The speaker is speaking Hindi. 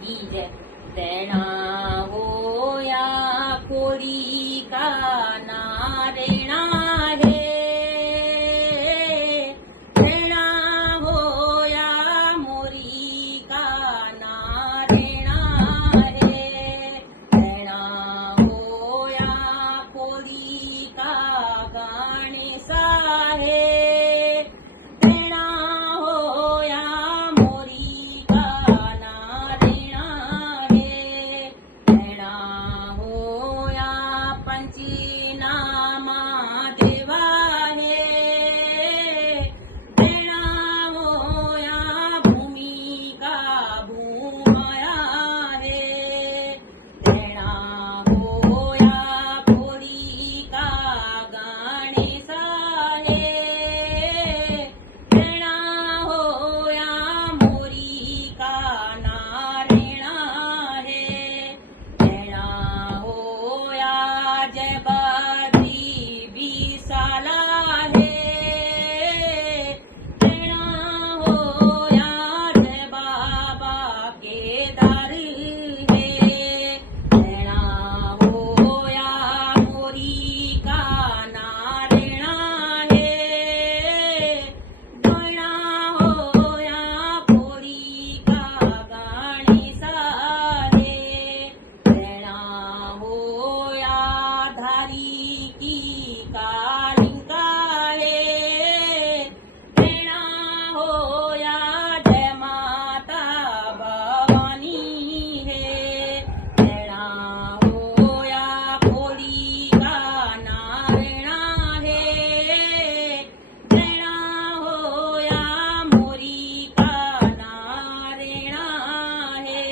की जय। तेणा होया कोरी का नारेणा है, तेणा होया मोरी का नारेणा है, तेणा होया कोरी का गणेशा है, तेणा होया मोरी का नारेणा है, तेणा होया पंचनामा देवा है, तेणा होया भूमि का भूमाया है, तेणा होया कोरी का गणेशा है, तेणा होया मोरी का नारेणा है, तेणा होया जय बद्री विशाला है, तेणा होया जय बाबा केदार है, तेणा होया मोरी का नारेणा है, तेणा होया कोरी का गणेशा है, तेणा होया धारी की कालिका है, तेणा होया जय माता भवानी है, तेणा होया कोरी का नारेणा है, तेणा होया मोरी का नारेणा है।